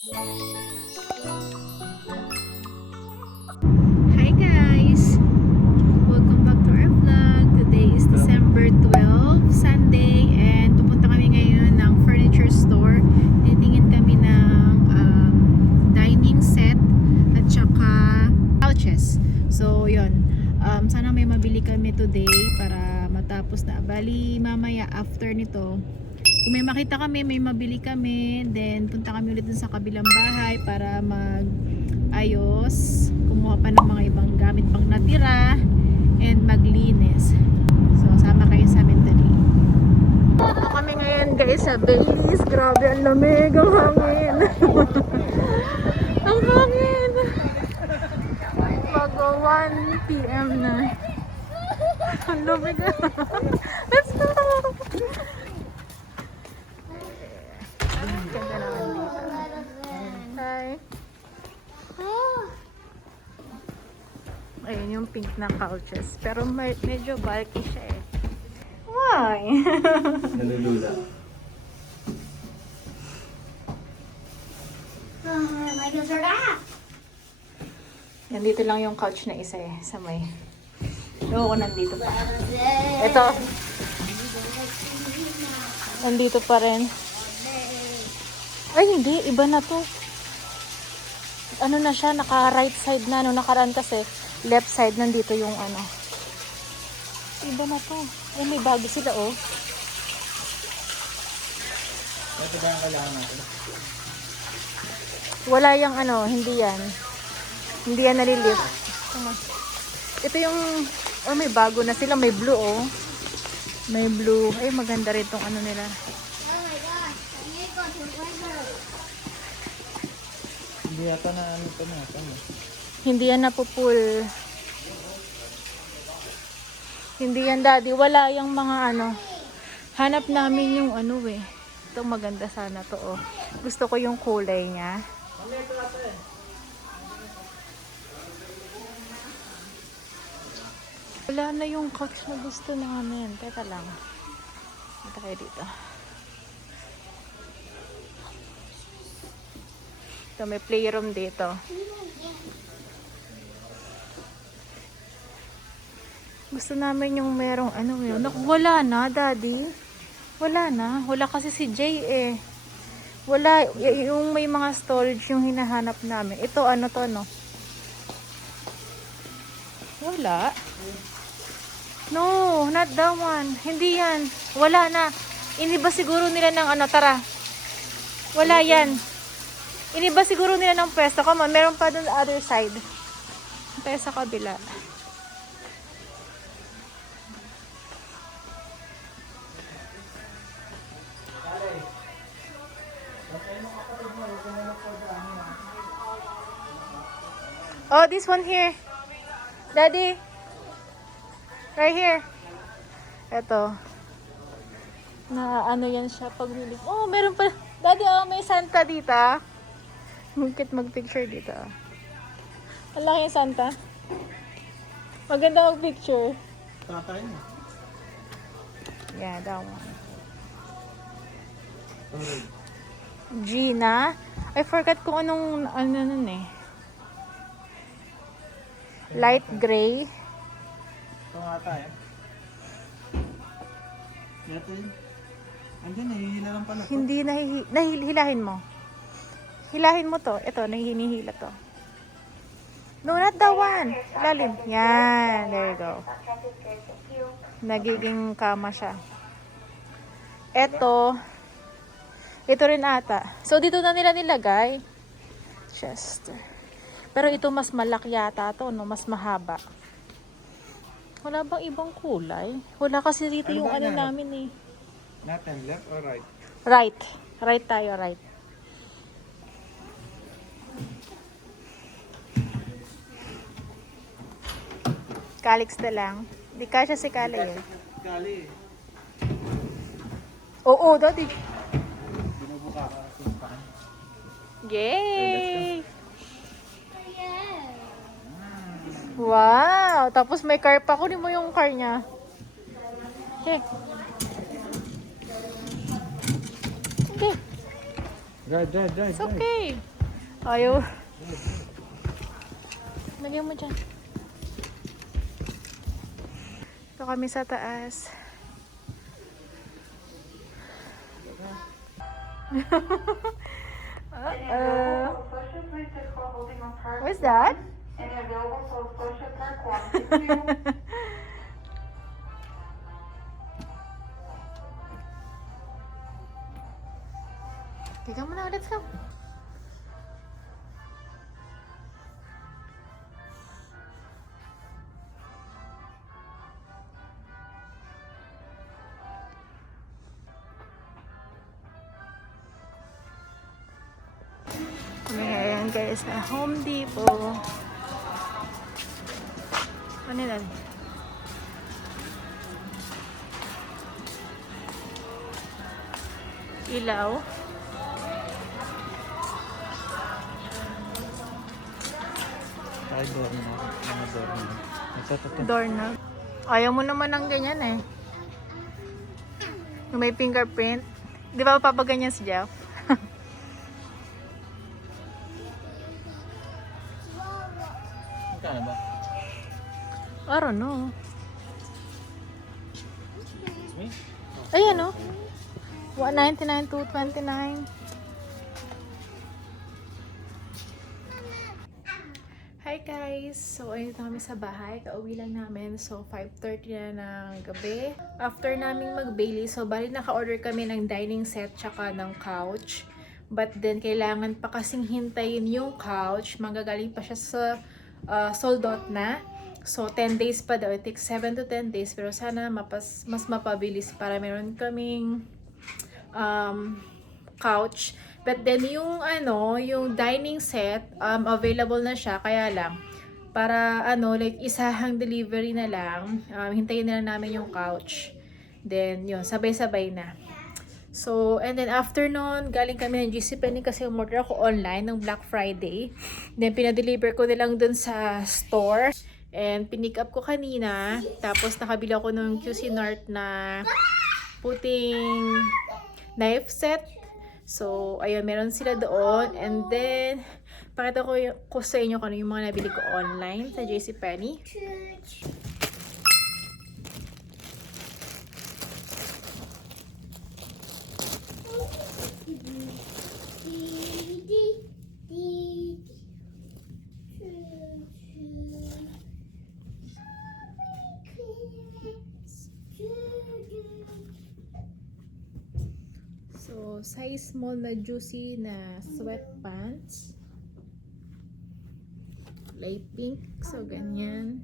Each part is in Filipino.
Hi guys! Welcome back to our vlog. Today is December 12, Sunday, and pupunta kami ngayon ng furniture store. Titingin kami ng dining set at saka couches. So yun, sana may mabili kami today para matapos na. Bali mamaya after nito, kung may makita kami, may mabili kami, then punta kami ulit dun sa kabilang bahay para ayos, kumuha pa ng mga ibang gamit pang natira, and maglinis. So sama kayo sa amin today. Kami ngayon guys sa Baileys. Grabe ang lamig, ang hangin. Ang hangin. Bago 1 PM na. Ang lamig. Let's go. Ganda naman dito. Hi. Ayun yung pink na couches. Pero medyo bulky siya eh. Why? Nalulula. Yan dito lang yung couch na isa eh. Sa may. Oo, nandito pa. Ito. Nandito pa rin. Ay, hindi. Iba na to. Ano na siya? Naka right side na. No, nakaraan kasi. Left side. Nandito yung ano. Iba na to. Ay, may bago sila oh. Ito ba ang kailangan natin? Wala yung ano. Hindi yan. Hindi yan nalilift. Ito yung... Oh, may bago na sila. May blue oh. May blue. Ay, maganda rin tong ano nila. Hindi yata na ano ito na. Hindi yan napupull. Hindi yan daddy. Wala yung mga ano. Hanap namin yung ano eh. Ito maganda sana to oh. Gusto ko yung kulay niya. Wala na yung couch na gusto namin. Teka lang. Ito kayo dito. Ito may playroom dito. Gusto namin yung merong ano yun. Wala na, daddy. Wala na. Wala kasi si Jay eh. Wala. Yung may mga storage yung hinahanap namin. Ito ano to no? Wala. No, not that one. Hindi yan. Wala na. Iniba siguro nila ng ano. Tara. Wala yan. Iniba siguro nila ng pwesto. Come on, meron pa dun the other side. Tayo sa kabila. Oh, this one here. Daddy. Right here. Ito. Na ano yan siya pag relief. Oh, meron pa. Daddy, oh, may Santa dito. Mungkit mag-picture dito. Ang laki yung Santa. Maganda mag-picture. Tatay niya. Yeah, that one. Gina. I forgot kung anong ano nun eh. Light gray. Ito nga tayo. Ito yun. Andiyan, nahihila lang pala. Hindi hilahin mo. Hilahin mo to. Ito, hinihila to. No, not the one. Lalim. Yan. There you go. Nagiging kama siya. Ito. Ito rin ata. So, dito na nila nilagay. Chester. Pero ito mas malaki yata to, no? Mas mahaba. Wala bang ibang kulay? Wala kasi dito yung ano namin eh. Natin, left or right? Right. Right tayo, right. Calix na lang. Di kasya si Kale eh. Kali. Oo, daddy. Binubuka ka sa paan. Yay! Wow! Tapos may car pa. Kunin mo yung car niya. Okay. Okay. Drive. It's okay. Ayaw. Lagyan mo dyan. Ito kami sa taas. What's that? Teka muna, let's go. Ngayon guys, sa Home Depot. Ano yan? Ilaw. Ay, doorknob. Doorknob. Ayaw mo naman ng ganyan eh. Yung may fingerprint. Di ba papaganyan si Jeff? Magkano ba? I don't know. It's me? Ayan o. 199 to 29. Hi guys! So ayun kami sa bahay. Kauwi lang namin. So 5:30 na ng gabi. After naming mag-Bailey, so bali naka-order kami ng dining set tsaka ng couch. But then kailangan pa kasing hintayin yung couch. Manggagaling pa siya sa sold out na. So 10 days pa daw. It takes 7 to 10 days. Pero sana mas mapabilis para meron kaming couch. But then yung yung dining set available na siya, kaya lang para like isahang delivery na lang, hintayin na lang namin yung couch. Then yun, sabay-sabay na. So, and then after nun, galing kami ng GCPenney kasi umorder ako online ng Black Friday. Then pinadeliver ko nilang dun sa store. And pinick up ko kanina. Tapos nakabili ako ng Cuisinart na puting knife set. So, ayun, meron sila doon. And then, pakita ko sa inyo kung ano yung mga nabili ko online sa JCPenney. So, size small na juicy na sweatpants. Light pink. So, ganyan.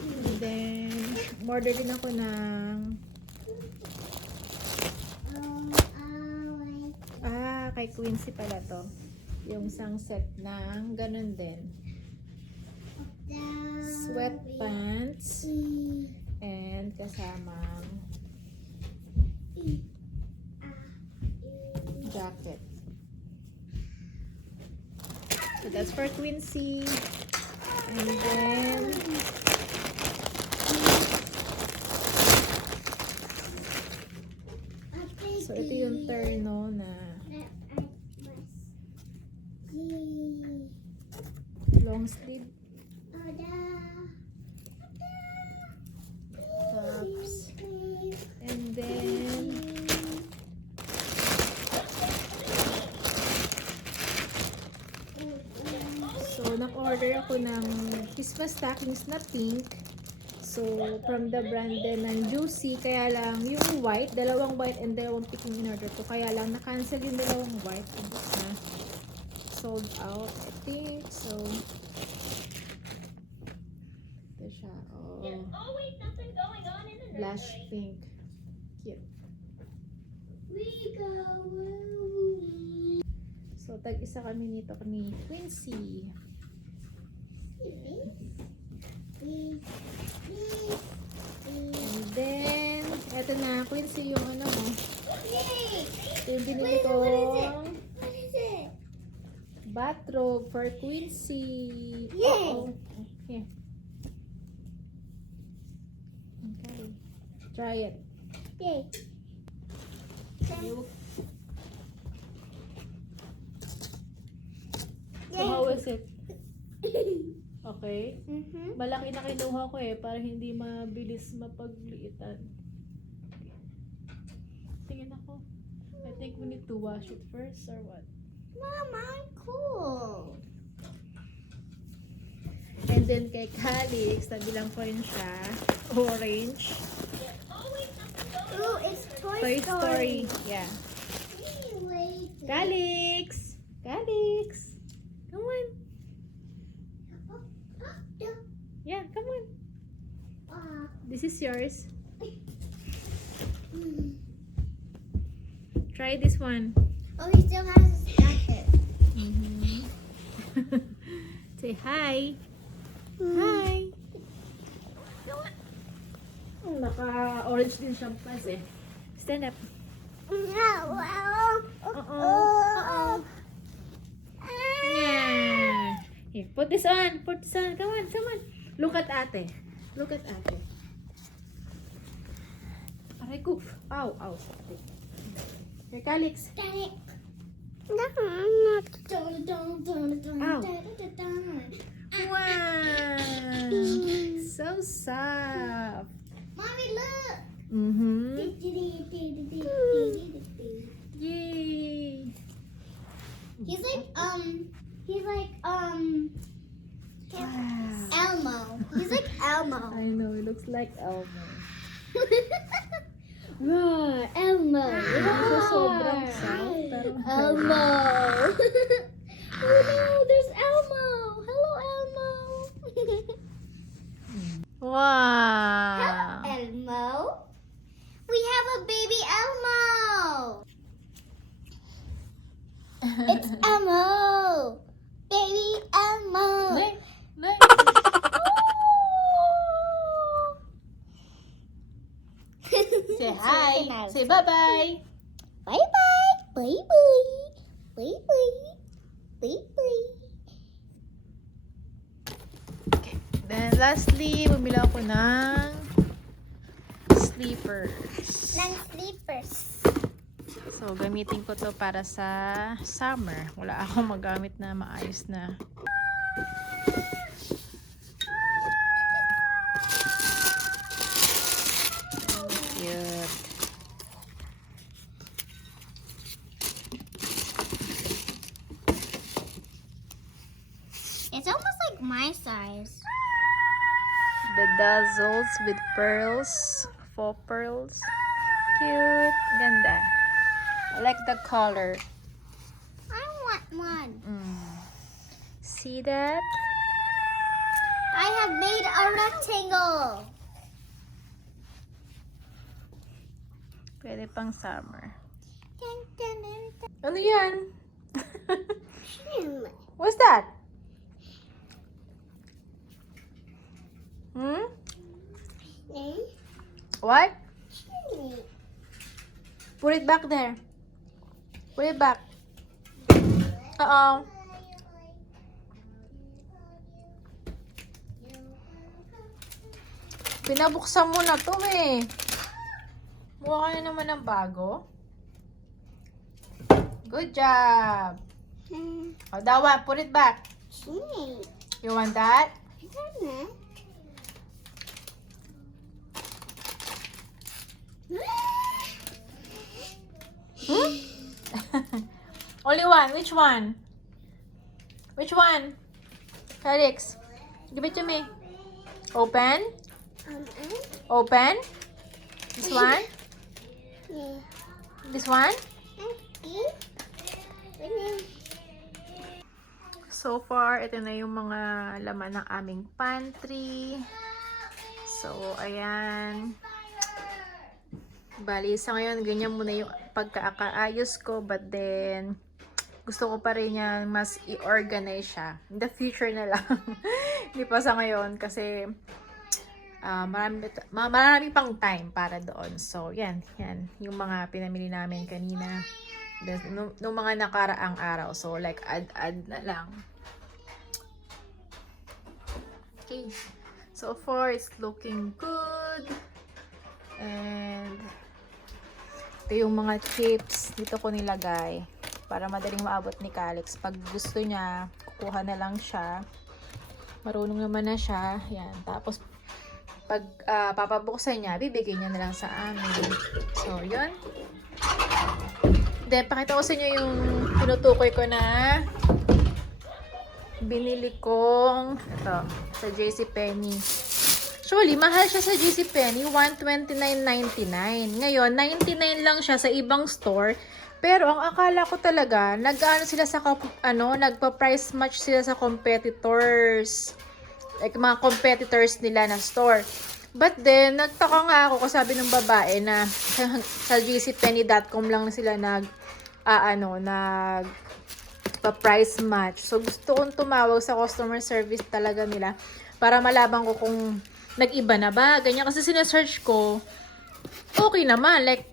And then, order din ako ng kay Quincy pala to. Yung isang set ng ganun din. Sweatpants. And kasamang jacket. So that's for Quincy. And then so ito yung terno na long sleeve tops. And then so nag-order ako ng Christmas stockings na pink. So from the brand din ng Juicy, kaya lang yung white, dalawang white and dalawang pink yung in-order ko. Kaya lang na-cancel yung dalawang white. Na sold out, I think. So ito siya. Oh. Blush pink. Cute. So, tag-isa kami nito ni Quincy. And then, eto na, Quincy, yung ano mo. Ito yung binili kong bathrobe for Quincy. Uh-oh. Here. Okay. Try it. So how is it? Okay? Malaki na kinuha ko eh, para hindi mabilis mapagliitan. Tingin ako. I think we need to wash it first or what? Mama, cool. And then kay Calix, nabilang ko rin siya. Orange. Ooh, it's Toy Story. Yeah. Wait. Calix! Calix! Come on. Yeah, come on. This is yours. Try this one. Oh, he still has his jacket. Say hi. Hi. Naka-orange din siyang pas eh. Stand up. Yeah. Here, put this on. Put this on. Come on, come on. Look at ate. Look at ate. Aray ko. Ow, ow. Here, Calix. Daddy. No, I'm not. Ow. Wow. So soft. Mommy, look. Yay. He's like Elmo. He's like Elmo. I know, it looks like Elmo. Roar, Elmo. Siya sobrang Roar. soft, pero Elmo. Oh no, there's Elmo. Hello, Elmo. Wow. Elmo. We have a baby Elmo. It's Elmo. Baby Elmo. Look, look. Say hi. Say bye-bye. Bye bye. Bye bye. Bye bye. Bye bye. Okay. Then lastly, bumili ako ng sleepers. Ng sleepers. So, gamitin ko to para sa summer. Wala akong magamit na maayos na. Cute. It's almost like my size. Bedazzles with pearls. Faux pearls. Cute. Ganda. I like the color. I want one. See that? I have made a rectangle. Pwede pang summer. Dun, dun, dun, dun. Ano yan? Hmm. What's that? Hmm? Hmm? What? Hmm. Put it back there. Put it back. Uh-oh. Pinabuksan mo na to eh. Mukha ka na naman ng bago. Good job. Oh, that one. Put it back. Hmm. You want that? Hmm. Hmm? Only one. Which one? Which one? Felix, give it to me. Open. Open. This one. Yeah. This one. Okay. So far, ito na yung mga laman ng aming pantry. So, ayan. Bali, sa ngayon, ganyan muna yung pagkakaayos ko. But then, gusto ko pa rin yan mas i-organize siya. In the future na lang. Hindi pa sa ngayon kasi marami pang time para doon. So, yan. Yung mga pinamili namin kanina. Nung mga nakaraang araw. So, like, add na lang. Okay. So far, it's looking good. And Ito yung mga chips. Dito ko nilagay. Para madaling maabot ni Calix. Pag gusto niya, kukuha na lang siya. Marunong naman na siya. Yan. Tapos, pag papabuksan niya, bibigay niya na lang sa amin. So, yun. Then, pakita ko sa inyo yung tinutukoy ko na binili kong ito, sa JCPenney. Actually, mahal siya sa JCPenney, $129.99. Ngayon, $99 lang siya sa ibang store. Pero ang akala ko talaga, nagpa-price match sila sa competitors. Like mga competitors nila na store. But then, nagtaka nga ako kasi sabi ng babae na sa gcpenny.com lang sila pa-price match. So, gusto kong tumawag sa customer service talaga nila para malaban ko kung nag-iba na ba. Ganyan kasi sinesearch ko, okay naman. Like,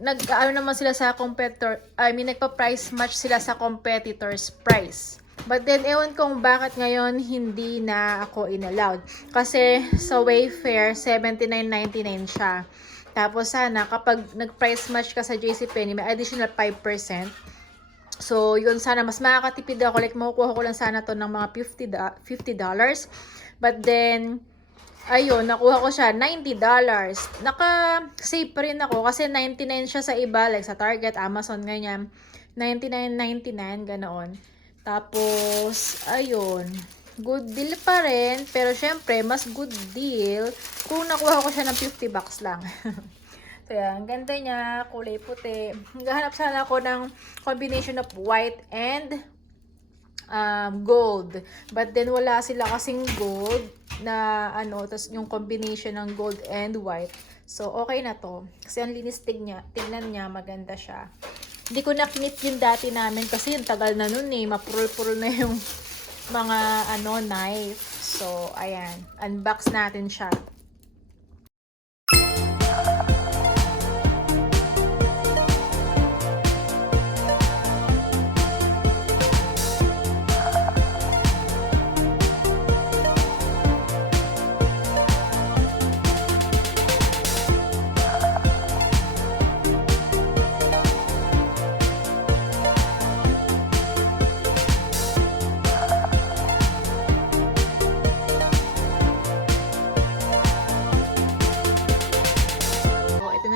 naman sila sa competitor, nagpa-price match sila sa competitor's price. But then, ewan kong bakit ngayon hindi na ako inallowed. Kasi sa Wayfair, $79.99 siya. Tapos sana, kapag nag-price match ka sa JCPenney, may additional 5%. So, yun sana, mas makakatipid ako. Like, makukuha ko lang sana to ng mga $50. But then, ayun, nakuha ko siya, $90. Naka-save pa rin ako kasi 99 siya sa iba, like sa Target, Amazon, ganyan. 99.99, ganoon. Tapos, ayun, good deal pa rin. Pero, syempre, mas good deal kung nakuha ko siya ng $50 lang. So, yan. Ganda niya. Kulay puti. Naghahanap sana ako ng combination of white and gold. But then, wala sila kasing gold na tas yung combination ng gold and white. So, okay na to. Kasi ang linis tignan niya, maganda siya. Hindi ko nakinip yung dati namin kasi yung tagal na nun eh. Mapurol-purol na yung mga knife. So, ayan. Unbox natin siya.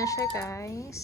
Siya guys.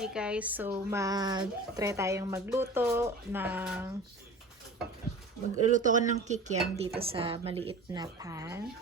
Okay guys, so mag-try tayong magluto magluluto ko ng kikiam dito sa maliit na pan.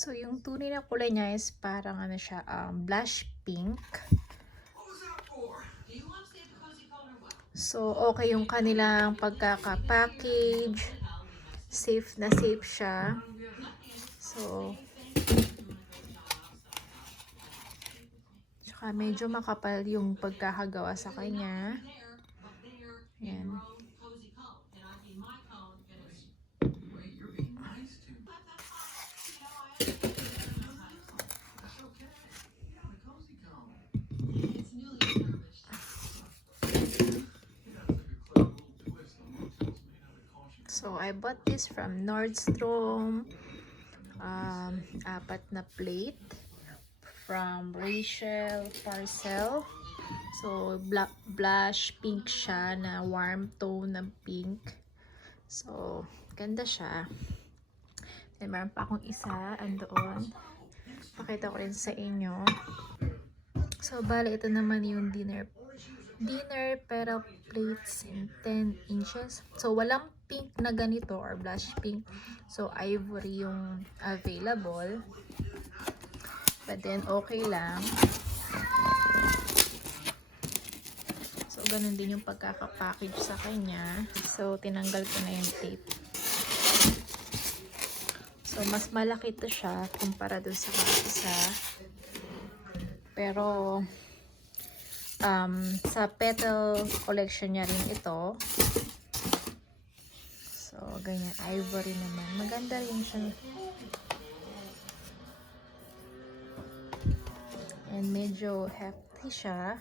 So, yung tunay na kulay niya is parang ano siya, blush pink. So, okay yung kanilang pagkaka-package. Safe na safe siya. So, tsaka medyo makapal yung pagkakagawa sa kanya. Ayan. So, I bought this from Nordstrom. 4 na plate from Rachel Parcel. So, blush pink siya na warm tone ng pink. So, ganda siya. Then, meron pa akong isa andoon. Pakita ko rin sa inyo. So, bale, ito naman yung dinner pero plates in 10 inches. So, walang pink na ganito or blush pink. So, ivory yung available. But then, okay lang. So, ganun din yung pagkakapackage sa kanya. So, tinanggal ko na yung tape. So, mas malaki to siya kumpara dun sa isa. Pero, sa petal collection niya rin ito. So, ganyan. Ivory naman. Maganda rin siya. And medyo hefty siya.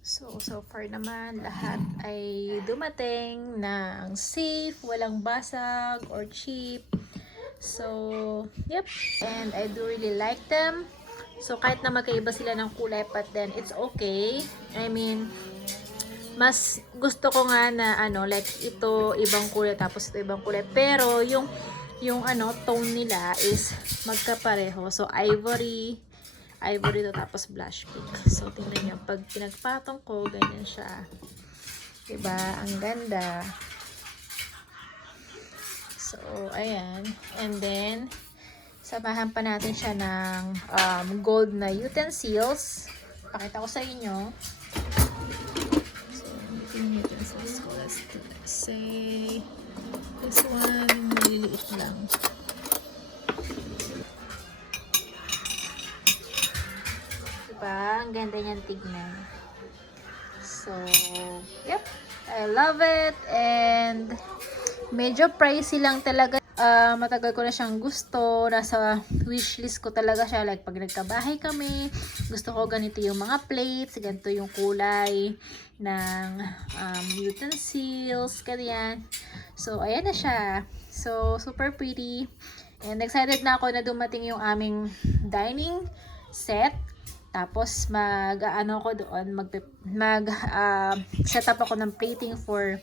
So far naman, lahat ay dumating ng safe, walang basag or cheap. So, yep. And I do really like them. So, kahit na magkaiba sila ng kulay, but then it's okay. I mean, mas gusto ko nga na like ito ibang kulay tapos ito ibang kulay. Pero yung tone nila is magkapareho. So, ivory to tapos blush pink. So, tingnan nyo. Pag pinagpatong ko, ganyan siya. Diba? Ang ganda. So, ayan. And then, samahan pa natin siya ng gold na utensils. Pakita ko sa inyo. So, yung utensils ko. Let's say, this one, maliliit lang. Diba? Ang ganda niyan tignan. So, yep. I love it. And, medyo pricey lang talaga. Matagal ko na siyang gusto. Nasa wishlist ko talaga siya. Like, pag nagkabahay kami, gusto ko ganito yung mga plates, ganito yung kulay ng utensils, ganyan. So, ayan na siya. So, super pretty. And excited na ako na dumating yung aming dining set. Tapos, set up ako ng plating for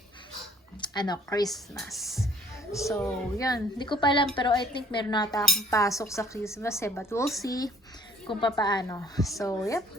Christmas. So, yun. Hindi ko pa alam, pero I think meron na akong pasok sa Christmas but we'll see kung paano. So, yep.